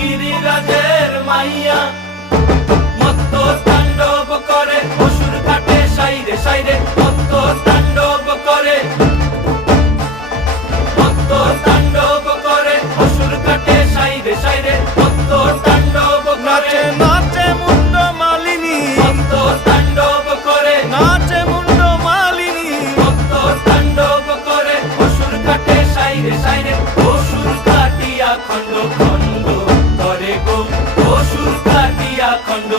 গিরিরাজের মাইয়া মত্ত তাণ্ডব করে অসুর ঘাটে সাইরে সাইরে মত্ত তাণ্ডব করে মত্ত তাণ্ডব করে অসুর ঘাটে সাইরে সাইরে মত্ত তাণ্ডব করে নাচে মুন্ড মালিনী মত্ত তাণ্ডব করে নাচে মুন্ড মালিনী মত্ত তাণ্ডব করে অসুর ঘাটে সাইরে সাইরে অসুর কাটিয়া খণ্ড খণ্ড করে গো অসুর কাটিয়া খণ্ড